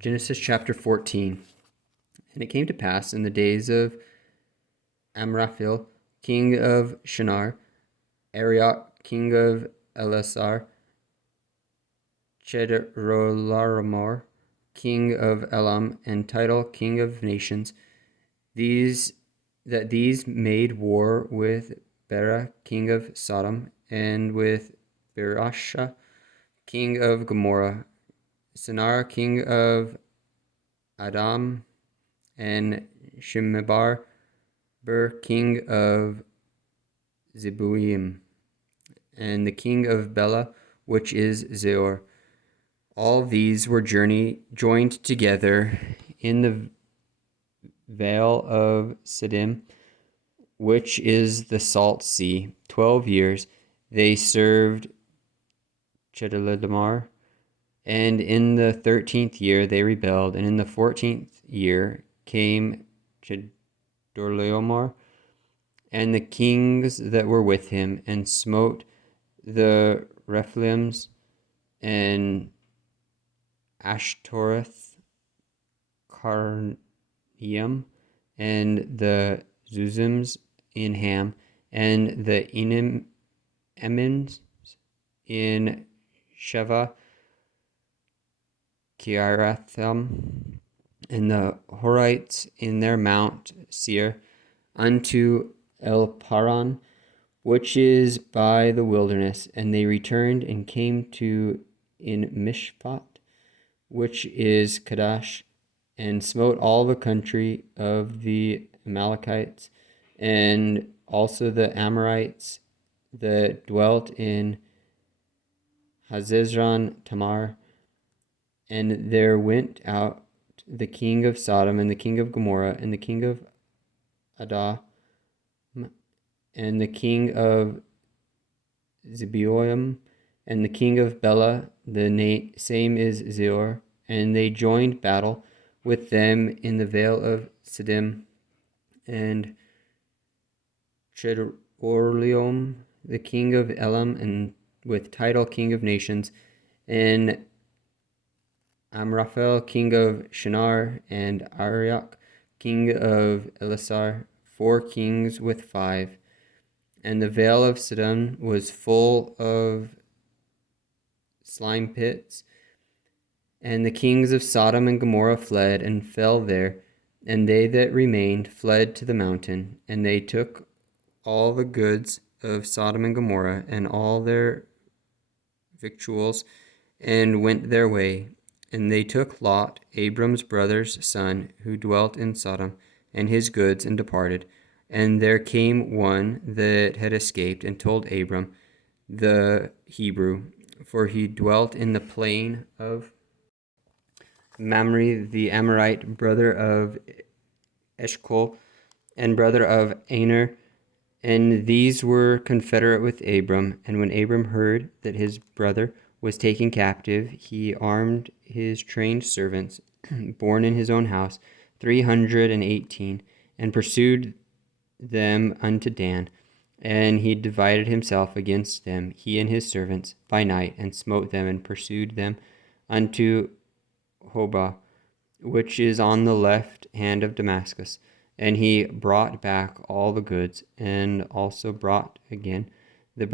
Genesis chapter 14. And it came to pass in the days of Amraphel, king of Shinar, Arioch, king of Elasar, Chedorlaomer, king of Elam, and Tidal, king of nations, these made war with Bera, king of Sodom, and with Berasha, king of Gomorrah, Sinara, king of Adam, and Shemebar, king of Zeboim, and the king of Bela, which is Zeor. All these were joined together in the vale of Siddim, which is the salt sea. 12 years they served Chedorlaomer, and in the 13th year they rebelled, and in the 14th year came Chedorlaomer and the kings that were with him, and smote the Rephaims and Ashtoreth, Carnaim, and the Zuzims in Ham, and the Emims in Sheva, Kiriathim, and the Horites in their Mount Seir, unto El Paran, which is by the wilderness. And they returned and came to in Mishpat, which is Kadesh, and smote all the country of the Amalekites, and also the Amorites that dwelt in Hazezron Tamar. And there went out the king of Sodom, and the king of Gomorrah, and the king of Admah, and the king of Zeboim, and the king of Bela, the same is Zeor, and they joined battle with them in the vale of Siddim. And Chedorlaomer, the king of Elam, and with Tidal, king of nations, and Amraphel, king of Shinar, and Arioch, king of Elasar, 4 kings with 5. And the vale of Siddim was full of slime pits. And the kings of Sodom and Gomorrah fled and fell there, and they that remained fled to the mountain. And they took all the goods of Sodom and Gomorrah, and all their victuals, and went their way. And they took Lot, Abram's brother's son, who dwelt in Sodom, and his goods, and departed. And there came one that had escaped, and told Abram the Hebrew, for he dwelt in the plain of Mamre, the Amorite, brother of Eshcol, and brother of Aner, and these were confederate with Abram. And when Abram heard that his brother was taken captive, he armed his trained servants, born in his own house, 318, and pursued them unto Dan. And he divided himself against them, he and his servants, by night, and smote them, and pursued them unto Hobah, which is on the left hand of Damascus. And he brought back all the goods, and also brought again his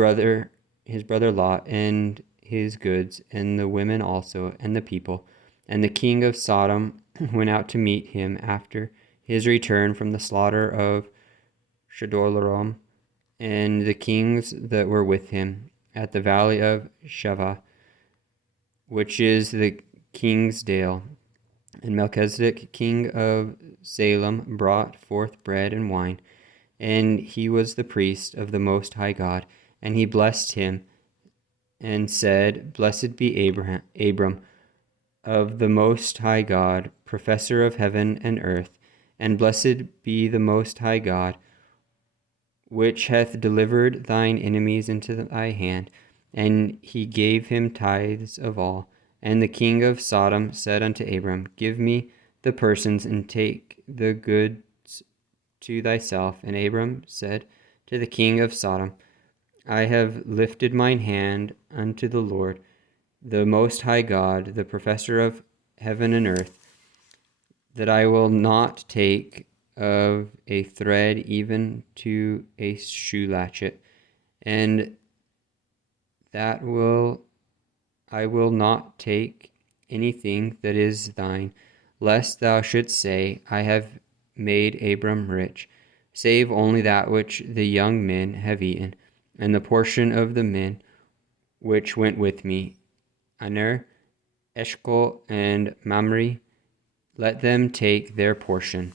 brother Lot, and his goods, and the women also, and the people. And the king of Sodom went out to meet him after his return from the slaughter of Chedorlaomer, and the kings that were with him, at the valley of Sheva, which is the king's dale. And Melchizedek, king of Salem, brought forth bread and wine, and he was the priest of the Most High God. And he blessed him, and said, Blessed be Abram of the Most High God, professor of heaven and earth, and blessed be the Most High God, which hath delivered thine enemies into thy hand. And he gave him tithes of all. And the king of Sodom said unto Abram, Give me the persons, and take the goods to thyself. And Abram said to the king of Sodom, I have lifted mine hand unto the Lord, the Most High God, the professor of heaven and earth, that I will not take of a thread even to a shoe latchet, and that I will not take anything that is thine, lest thou shouldst say, I have made Abram rich, save only that which the young men have eaten, and the portion of the men which went with me, Aner, Eshcol, and Mamre, let them take their portion.